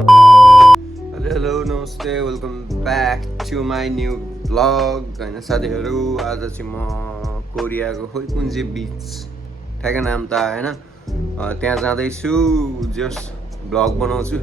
Hello नमस्ते welcome back to my new blog होइन साथीहरू। आज चाहिँ म कोरियाको खोइ कुन चाहिँ बिच ठ्याक्कै नाम त आएन, त्यहाँ जाँदैछु। जस्ट ब्लग बनाउँछु।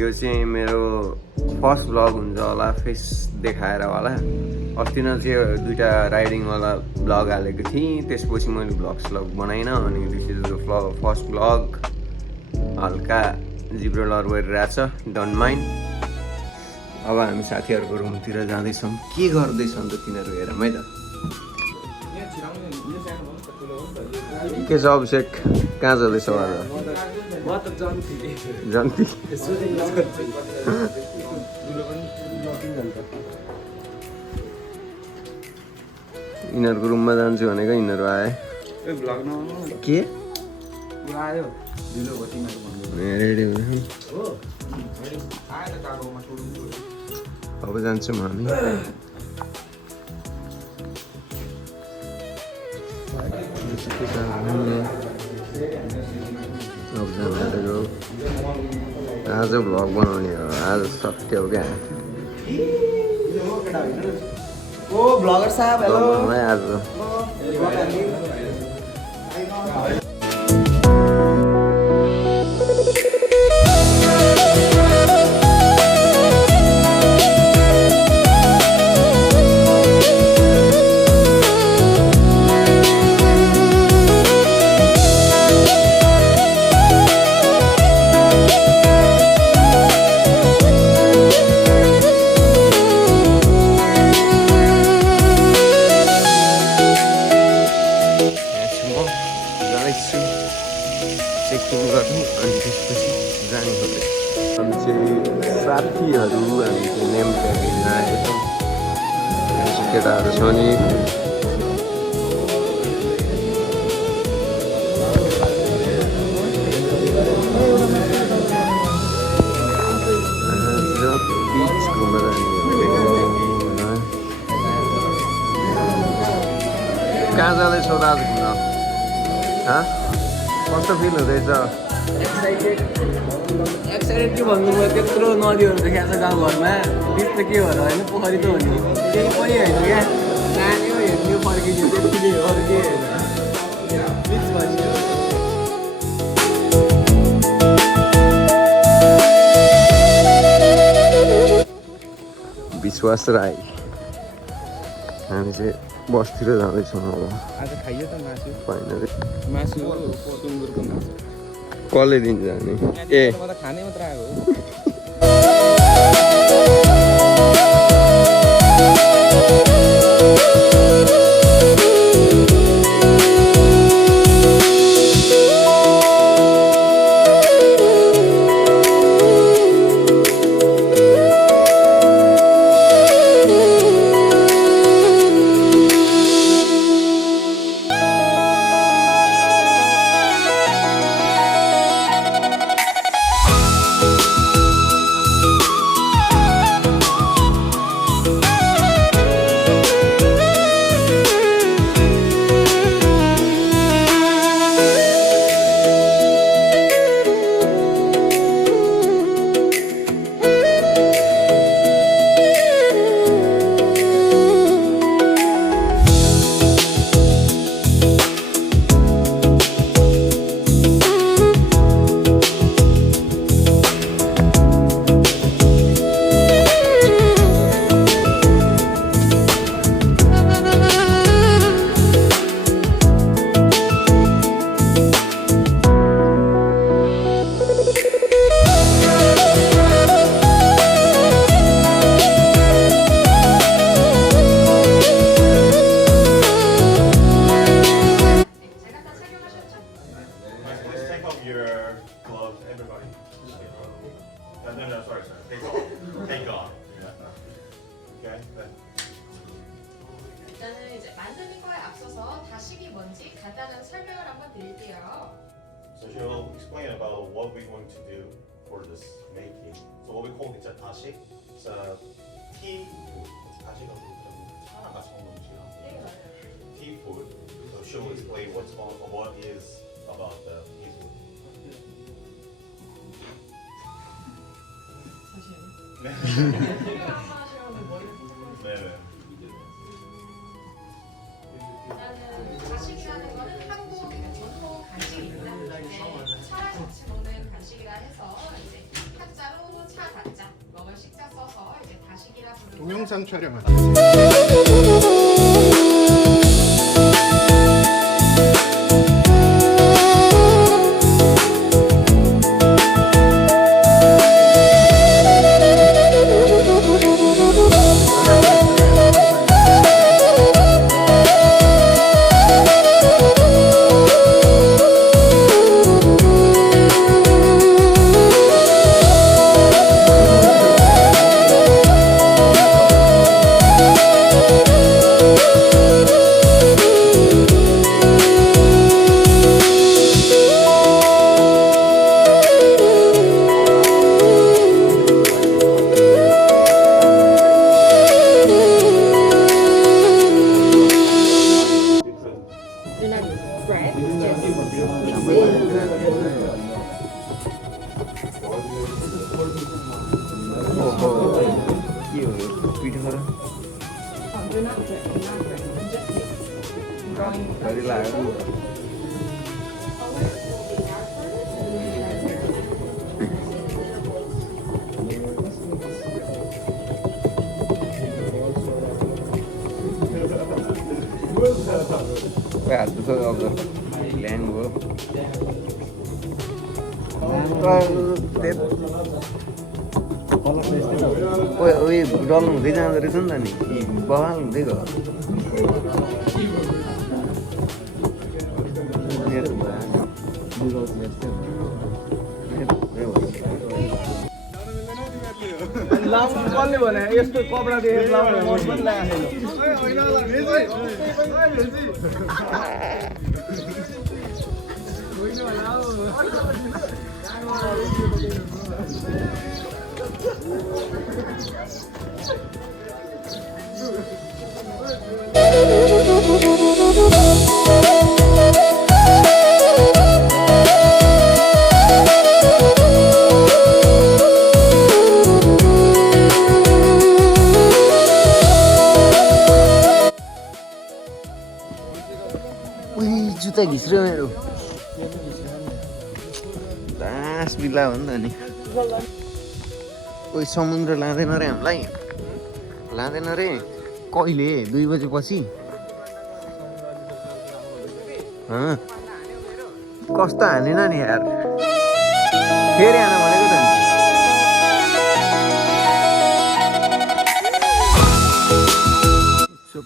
यो चाहिँ मेरो फर्स्ट ब्लग हुन्छ होला फेस देखाएर होला। अस्ति नै चाहिँ दुईवटा राइडिङवाला ब्लग हालेको थिएँ, त्यसपछि मैले ब्लग बनाइनँ। अनि this is the first blog. हल्का जिब्रोलर गरिरहेछ, डोन्ट माइन्ड। अब हामी साथीहरूको रुमतिर जाँदैछौँ। के गर्दैछ अन्त तिनीहरू हेरौँ है त। के छ अभिषेक, कहाँ जाँदैछौ आज? जन्ती यिनीहरूको रुममा जान्छु भनेको यिनीहरू आए। के रेडी अब जान्छौँ हामी। आज भ्लग बनाउने हो, आज सक्यो क्या। ओ ब्लगर साहब हेलो आज चेकिङ गर्नु अनि त्यसपछि जानु पर्यो। हामी चाहिँ साथीहरू हामी चाहिँ नेम ट्याग हेर्न आएको छौँ। केटाहरू छ नि बिच घुम्न जाने। कहाँ जाँदैछौ त आज घुम्न? कस्तो फिल हुँदैछ? एक्साइटेड के भन्नु, म त्यत्रो नदीहरू देखाएको छ गाउँघरमा। बिच त के भएर होइन, पोखरी त हो नि, केही पनि होइन क्या। नानी हेर्ने फर्किन्यो त्यति नै हो, के बिच भनियो। विश्वास राई हामी चाहिँ बसतिर जाँदैछौँ। अब आज खाइयो त मासु? फाइनली मासु सुँगुरको मासु। कसले दिन्छ अनि? ए म त खानै मात्र आएको हो। 일단은 이제 만드는 거에 앞서서 다시기 뭔지 간단한 설명을 한번 드릴게요. So she'll explain about what we're going to do for this making. So what we call it 다시. It's a tea food. 다시가 차랑 같이 먹는 음식이랑 네, 맞아요. tea food. So she'll explain what is about the tea food. 네네. 일단은 가식이라는 거는 한국의 전통 간식입니다. 차 같이 먹는 간식이라 해서 이제 한자로 차 다자 먹을 식자 써서 이제 다식이라 부르고 동영상 촬영하다. bread, just mix it. के हो यो पिठो र You're not bread, just mix. घरि लाग्यो हात दुखो अब ल्याङ भयो उयो डल्नु हुँदै जाँदो रहेछ नि त नि बवाल हुँदै गयो लाउनु कसले भने यस्तो कपडा दिएर लाउने मन पनि लागेको जुत्ता घिच्रो मेरो दास बिल्ला हो नि त नि ओइ समुद्र लाँदैन रे हामीलाई लाँदैन रे कहिले 2 बजेपछि कस्तो हालेन नि यार फेरि आन भनेको त नि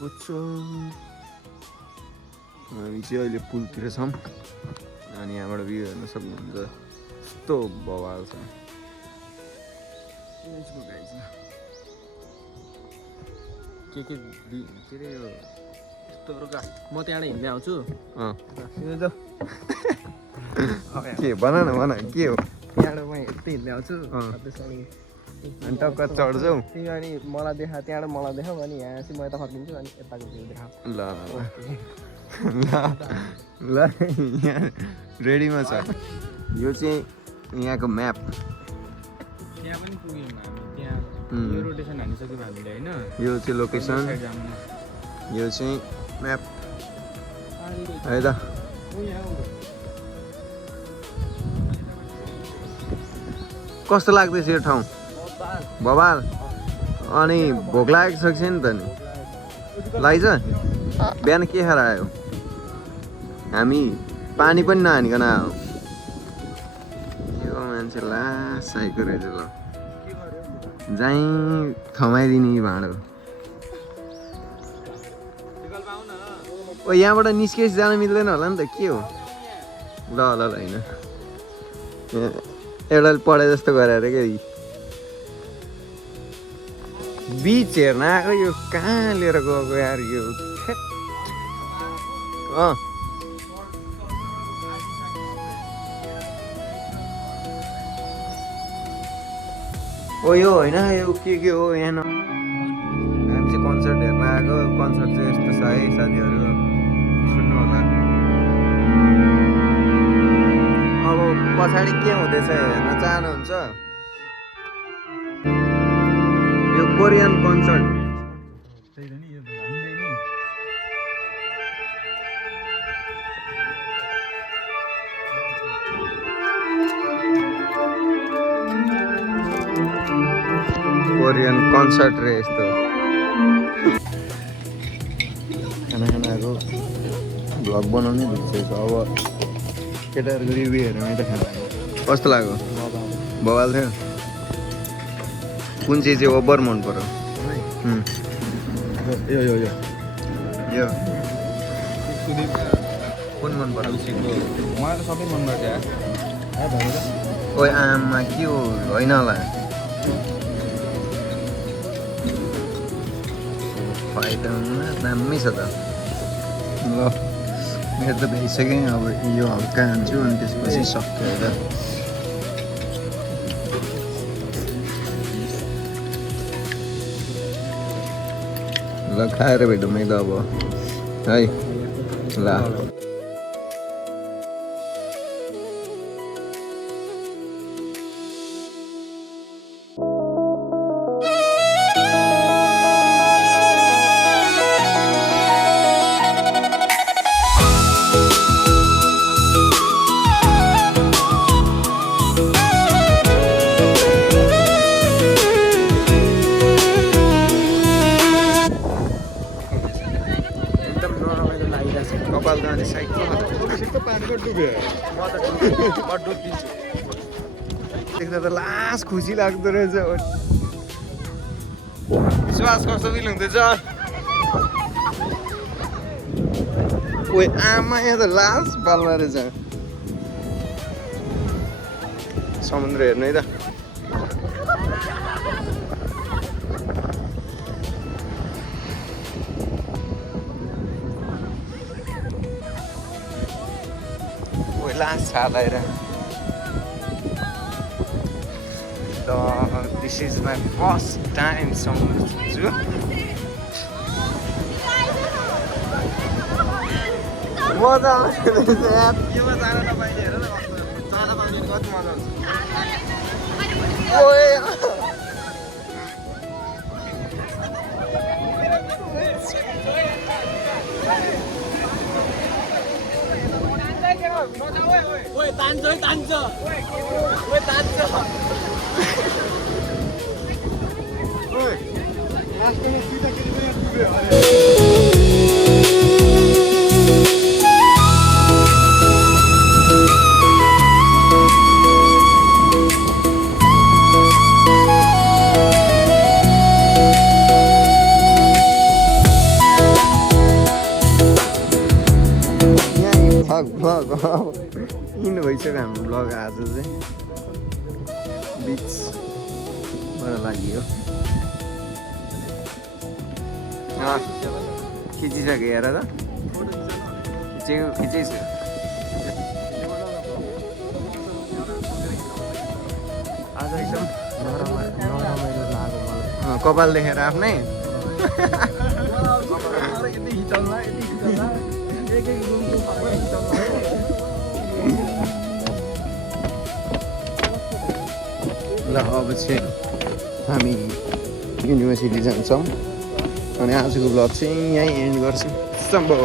पुच्छो हामी चाहिँ अहिले पुलतिर छौँ अनि यहाँबाट भ्यू हेर्न सक्नुहुन्छ यस्तो बवाल छ के अरे यो यस्तो म त्यहाँबाट हिँड्दै आउँछु के भन न भन के हो त्यहाँबाट म यस्तै हिँड्दै आउँछु त्यसरी अनि टक्क चढ्छौ तिमी अनि मलाई देखा त्यहाँबाट मलाई देखाऊ अनि यहाँ चाहिँ म यता फर्किन्छु अनि यताको भ्यू देखाऊ ल ल यहाँ रेडीमा छ यो चाहिँ यहाँको म्याप त्यहाँ पनि पुग्यौँ हामी त्यहाँ यो रोटेसन हानिसक्यौँ हामीले होइन यो चाहिँ लोकेसन यो चाहिँ म्याप है त कस्तो लाग्दैछ यो ठाउँ बवाल अनि भोक लागेको छ नि त नि लाग्छ बिहान के खाएर आयो हामी पानी पनि नहानिकन आयो यो मान्छे लास आएको रहेछ ल जाइ थमाइदिने भाँडो ओ यहाँबाट निस्केस जान मिल्दैन होला नि त के हो ल ल ल होइन एउटा पढे जस्तो गरेर के बिच हेर्न आएको यो कहाँ लिएर गएको यार यो ओ यो होइन यो के हो यहाँ हामी चाहिँ कन्सर्ट हेर्न आएको कन्सर्ट चाहिँ यस्तो छ है साथीहरू सुन्नु होला अब पछाडि के हुँदैछ हेर्न चाहनुहुन्छ कोरियन कन्सर्ट कोरियन कन्सर्ट रे यस्तो खानाको भ्लग बनाउनै बिर्सेको अब केटाहरूको रिभ्यू हेरौँ है त खानाको कस्तो लाग्यो बवाल थियो कुन चाहिँ ओभर मन पर्यो यो कुन मन पर्यो मलाई त सबै मन पर्छ ओइ आमा के हो होइन होला फाइदामा दामी छ त ल मेरो त भइसक्यो अब यो हल्का हान्छु अनि त्यसपछि सक्यो होइन ल खाएर भेटौँ है त अब है ल कपाल जाने साइड देख्दा त लास्ट खुसी लाग्दो रहेछ विश्वास कस्तो फिल हुँदैछ ओइ आमा यहाँ त लास्ट बालमा रहेछ समुद्र हेर्नु है त last highlighter. So this is my first time somewhere. मजा आउँछ यार केमा जान नपाइने हेर न कस्तो जान पाउने कति मजा आउँछ ओए ओए तान्छ ओए तान्छ ओए तान्छ ओए लास्टमा सिधा केटीमा यहाँ पुग्यो भ्लग इन भइसक्यो हाम्रो भ्लग आज चाहिँ बिचबाट लाग्यो खिचिसक्यो हेर त खिचेको आज एकदम कपाल देखेर आफ्नै ल अब चाहिँ हामी युनिभर्सिटी जान्छौँ अनि आजको ब्लग चाहिँ यहीँ एन्ड गर्छौँ सम्भव